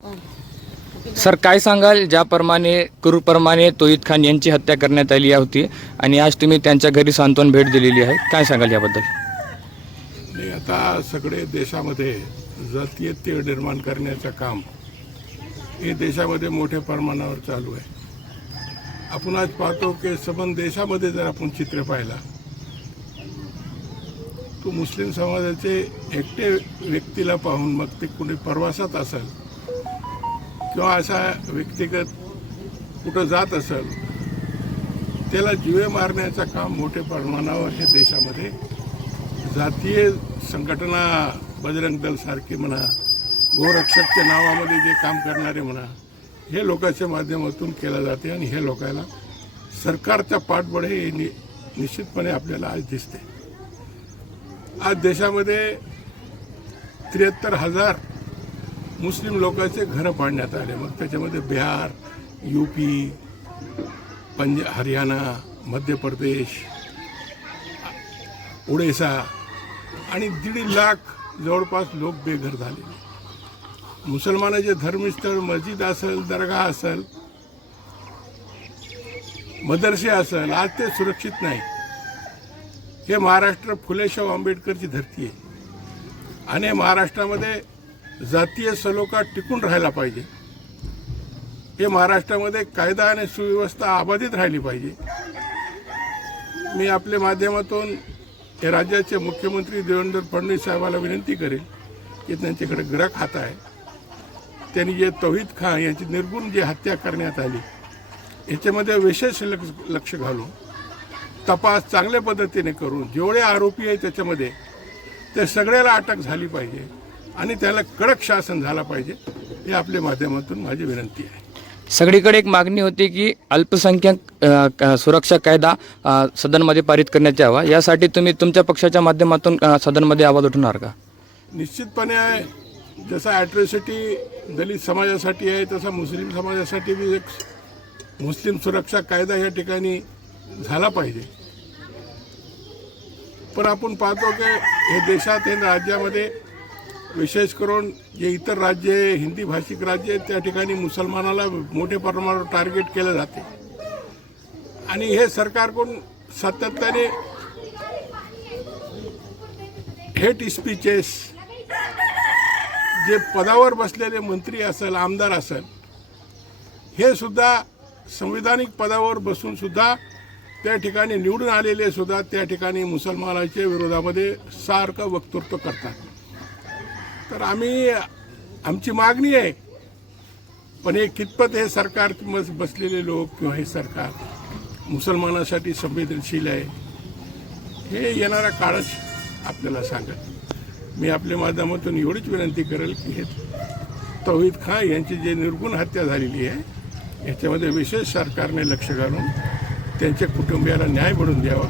Sir, काय सांगाल ज्याप्रमाणे क्रूरप्रमाणे तोहीद खान यांची हत्या करण्यात आली होती आणि आज तुम्ही त्यांच्या घरी सांत्वन भेट दिलेली आहे, काय सांगाल याबद्दल? नाही, आता सगळे देशामध्ये जातीय तेढ निर्माण करण्याचं काम हे देशामध्ये मोठ्या प्रमाणावर चालू आहे. आपण आज पाहतो की संबंध देशामध्ये जर आपण चित्र पाहिला तो मुस्लिम समाजाचे एकटे व्यक्तीला पाहून, मग ते कुणी प्रवासात असेल किंवा असा व्यक्तिगत कुठं जात असेल, त्याला जीवे मारण्याचं काम मोठ्या प्रमाणावर हे देशामध्ये जातीय संघटना, बजरंग दल सारखी म्हणा, गोरक्षकच्या नावामध्ये जे काम करणारे म्हणा, हे लोकांच्या माध्यमातून केलं जाते आणि हे लोकांना सरकारच्या पाठबळ हे निश्चितपणे आपल्याला आज दिसते. आज देशामध्ये 73,000 मुस्लिम लोकांचे घरं पाडण्यात आले. मग त्याच्यामध्ये बिहार, यूपी, हरियाणा, मध्य प्रदेश, ओडिशा आणि 1.5 लाख जवळपास लोक बेघर झाले. मुसलमानाचे धर्मस्थळ, मस्जिद असेल, दर्गा असेल, मदरसे असेल, आज ते सुरक्षित नाही. हे महाराष्ट्र फुलेशाह आंबेडकरची धरती आहे आणि महाराष्ट्रामध्ये जातीय सलोखा टिकून राहायला पाहिजे. हे महाराष्ट्रामध्ये कायदा आणि सुव्यवस्था अबाधित राहिली पाहिजे. मी आपल्या माध्यमातून हे राज्याचे मुख्यमंत्री देवेंद्र फडणवीस साहेबांना विनंती करेल की त्यांच्याकडे ग्रह खाता आहे, त्यांनी जे तौहीद खान यांची निर्गुण जी हत्या करण्यात आली याच्यामध्ये विशेष लक्ष घालून तपास चांगल्या पद्धतीने करून जेवढे आरोपी आहेत त्याच्यामध्ये ते सगळ्याला अटक झाली पाहिजे आणि त्याला कडक शासन झाला पाहिजे, हे आपल्या माध्यमातून माझी विनंती आहे. सगळीकडे एक मागणी होती की अल्पसंख्याक सुरक्षा कायदा सदनमध्ये पारित करण्यात यावा, यासाठी तुम्ही तुमच्या पक्षाच्या माध्यमातून सदनमध्ये आवाज उठवणार का? निश्चितपणे जसा ॲट्रॉसिटी दलित समाजासाठी आहे तसा मुस्लिम समाजासाठी बी एक मुस्लिम सुरक्षा कायदा या ठिकाणी झाला पाहिजे. पण आपण पाहतो की हे देशात, हे राज्यामध्ये विशेष करून जे इतर राज्य आहे, हिंदी भाषिक राज्य आहेत, त्या ठिकाणी मुसलमानाला मोठ्या प्रमाणावर टार्गेट केलं जाते आणि हे सरकारकडून सातत्याने हेट स्पीचेस, जे पदावर बसलेले मंत्री असेल, आमदार असेल, हे सुद्धा संविधानिक पदावर बसून सुद्धा त्या ठिकाणी निवडून आलेले सुद्धा त्या ठिकाणी मुसलमानाच्या विरोधामध्ये सारखं वक्तृत्व करतात. तर आमची मागणी आहे, पण हे कितपत हे सरकार बसलेले लोक किंवा हे सरकार मुसलमानासाठी संवेदनशील आहे हे येणारा काळच आपल्याला सांगेल. मी आपल्या माध्यमातून एवढीच विनंती करेल की हे तौहीद खान यांची जे निर्गुण हत्या झालेली आहे याच्यामध्ये विशेष सरकारने लक्ष घालून त्यांच्या कुटुंबियाला न्याय मिळवून द्यावा.